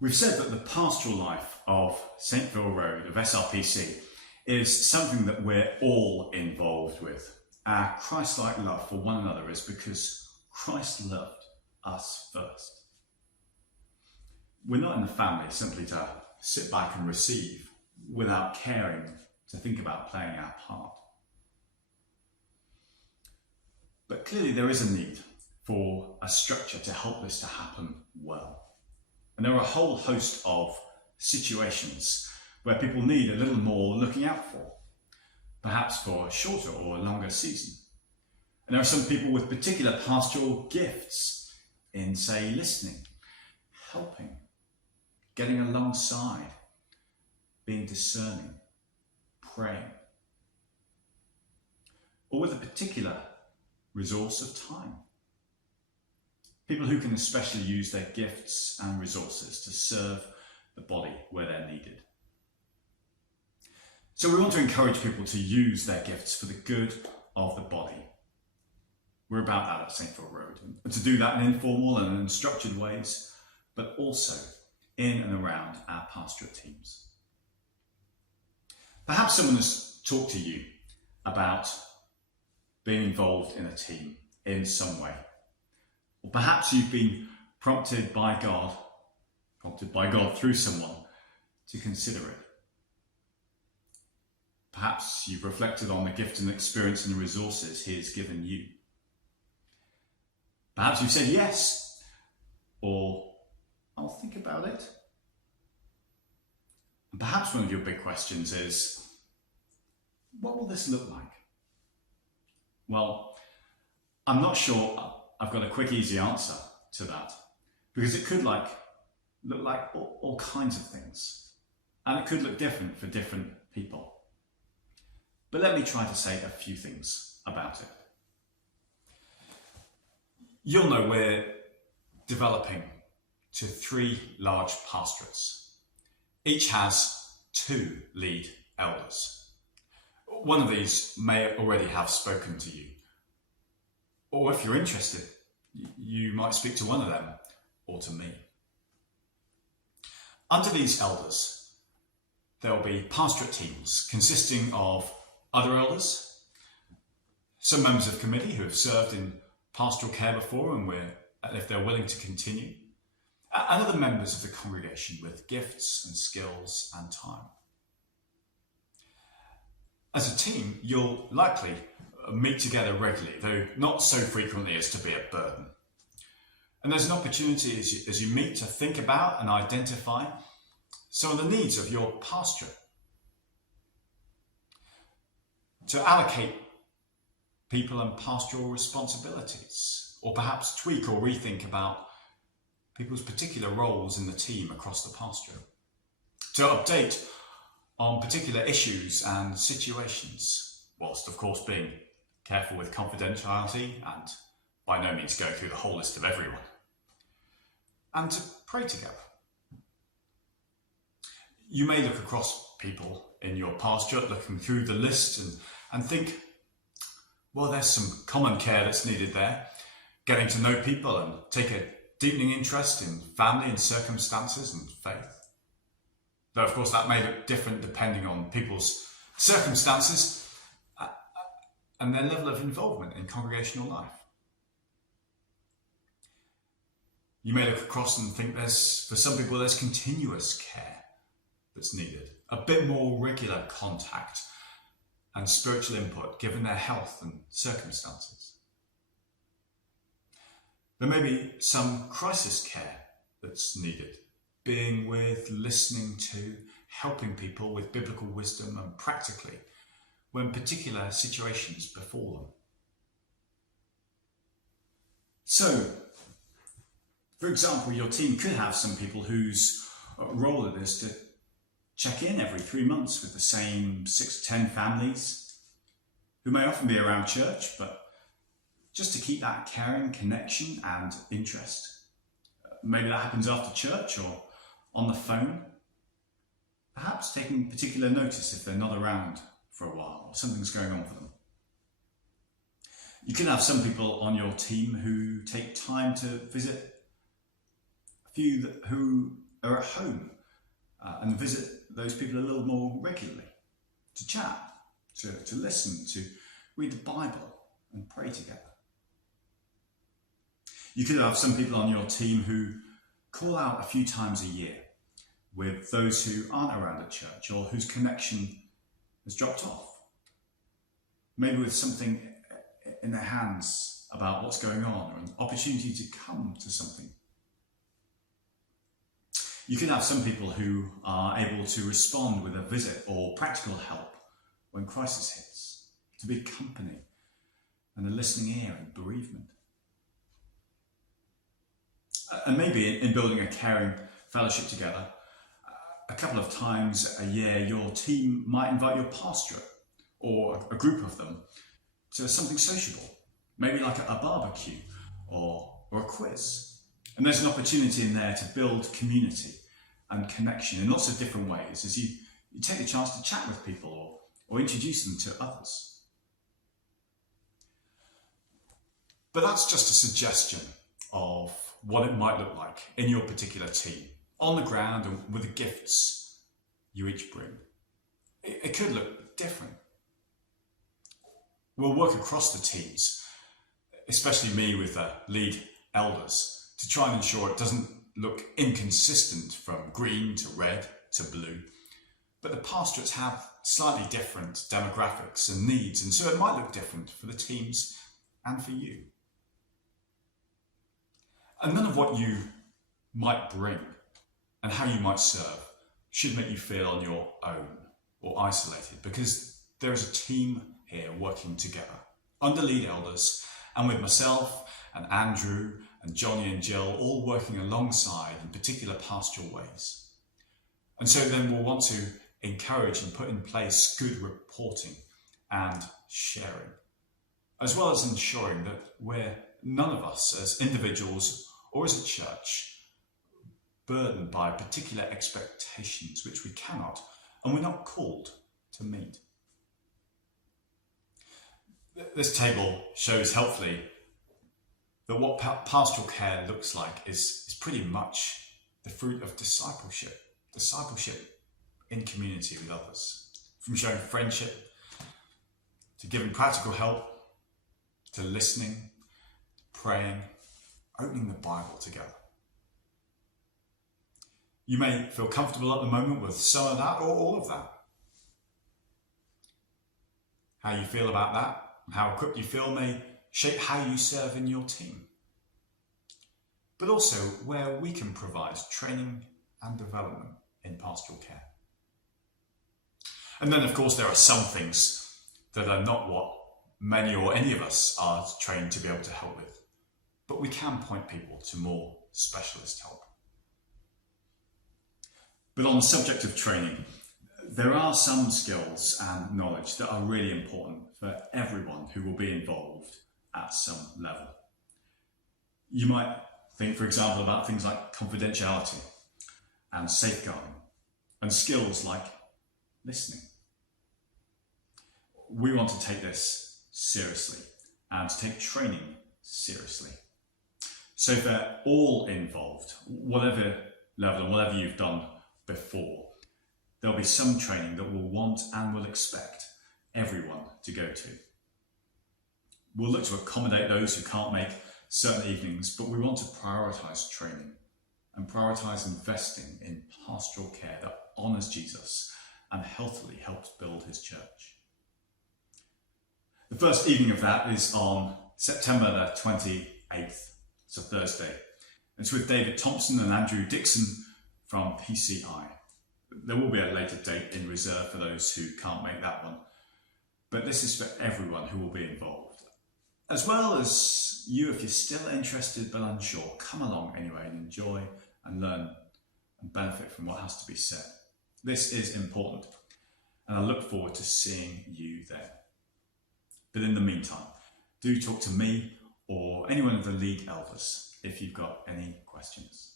We've said that the pastoral life of St. Phil Road, of SRPC, is something that we're all involved with. Our Christ-like love for one another is because Christ loved us first. We're not in the family simply to sit back and receive without caring to think about playing our part. But clearly there is a need for a structure to help this to happen well. And there are a whole host of situations where people need a little more looking out for, perhaps for a shorter or a longer season. And there are some people with particular pastoral gifts in, say, listening, helping, getting alongside, being discerning, praying, or with a particular resource of time. People who can especially use their gifts and resources to serve the body where they're needed. So we want to encourage people to use their gifts for the good of the body. We're about that at St. Phil Road, and to do that in informal and unstructured ways, but also in and around our pastorate teams. Perhaps someone has talked to you about being involved in a team in some way. Or perhaps you've been prompted by God through someone to consider it. Perhaps you've reflected on the gift and experience and the resources He has given you. Perhaps you've said yes, or I'll think about it. And perhaps one of your big questions is, what will this look like? Well, I'm not sure I've got a quick, easy answer to that, because it could look like all kinds of things, and it could look different for different people. But let me try to say a few things about it. You'll know we're developing to 3 large pastorates. Each has 2 lead elders. One of these may already have spoken to you. Or if you're interested, you might speak to one of them or to me. Under these elders, there will be pastorate teams consisting of other elders, some members of committee who have served in pastoral care before and if they're willing to continue, and other members of the congregation with gifts and skills and time. As a team, you'll likely meet together regularly, though not so frequently as to be a burden. And there's an opportunity as you meet to think about and identify some of the needs of your pastorate, to allocate people and pastoral responsibilities, or perhaps tweak or rethink about people's particular roles in the team across the pastorate, to update on particular issues and situations, whilst of course being careful with confidentiality and by no means going through the whole list of everyone, and to pray together. You may look across people in your pastorate, looking through the list and think, well, there's some common care that's needed there, getting to know people and take a deepening interest in family and circumstances and faith. Though of course that may look different depending on people's circumstances and their level of involvement in congregational life. You may look across and think for some people there's continuous care that's needed, a bit more regular contact and spiritual input given their health and circumstances. There may be some crisis care that's needed, being with, listening to, helping people with biblical wisdom and practically when particular situations befall them. So, for example, your team could have some people whose role it is to check in every 3 months with the same 6 to 10 families who may often be around church, but just to keep that caring connection and interest. Maybe that happens after church or on the phone. Perhaps taking particular notice if they're not around for a while or something's going on for them. You can have some people on your team who take time to visit a few who are at home and visit those people a little more regularly, to chat, to listen, to read the Bible and pray together. You could have some people on your team who call out a few times a year with those who aren't around at church or whose connection has dropped off. Maybe with something in their hands about what's going on, or an opportunity to come to something. You can have some people who are able to respond with a visit or practical help when crisis hits, to be company and a listening ear in bereavement. And maybe in building a caring fellowship together, a couple of times a year your team might invite your pastorate or a group of them to something sociable, maybe like a barbecue or a quiz. And there's an opportunity in there to build community and connection in lots of different ways as you take a chance to chat with people or introduce them to others. But that's just a suggestion of what it might look like in your particular team, on the ground and with the gifts you each bring. It could look different. We'll work across the teams, especially me with the lead elders, to try and ensure it doesn't look inconsistent from green to red to blue. But the pastorates have slightly different demographics and needs, and so it might look different for the teams and for you. And none of what you might bring and how you might serve should make you feel on your own or isolated, because there is a team here working together under lead elders, and with myself and Andrew and Johnny and Jill all working alongside in particular pastoral ways. And so then we'll want to encourage and put in place good reporting and sharing, as well as ensuring that we're none of us as individuals or as a church burdened by particular expectations which we cannot and we're not called to meet. This table shows helpfully that what pastoral care looks like is pretty much the fruit of discipleship in community with others, from showing friendship to giving practical help to listening, praying, opening the Bible together. You may feel comfortable at the moment with some of that or all of that. How you feel about that and how equipped you feel may shape how you serve in your team. But also where we can provide training and development in pastoral care. And then of course there are some things that are not what many or any of us are trained to be able to help with. But we can point people to more specialist help. But on the subject of training, there are some skills and knowledge that are really important for everyone who will be involved at some level. You might think, for example, about things like confidentiality and safeguarding, and skills like listening. We want to take this seriously and to take training seriously. So for all involved, whatever level and whatever you've done before, there'll be some training that we'll want and will expect everyone to go to. We'll look to accommodate those who can't make certain evenings, but we want to prioritise training and prioritise investing in pastoral care that honours Jesus and healthily helps build his church. The first evening of that is on September the 28th, it's a Thursday. It's with David Thompson and Andrew Dixon from PCI. There will be a later date in reserve for those who can't make that one, but this is for everyone who will be involved. As well as you, if you're still interested but unsure, come along anyway and enjoy and learn and benefit from what has to be said. This is important, and I look forward to seeing you there. But in the meantime, do talk to me or anyone of the lead elders if you've got any questions.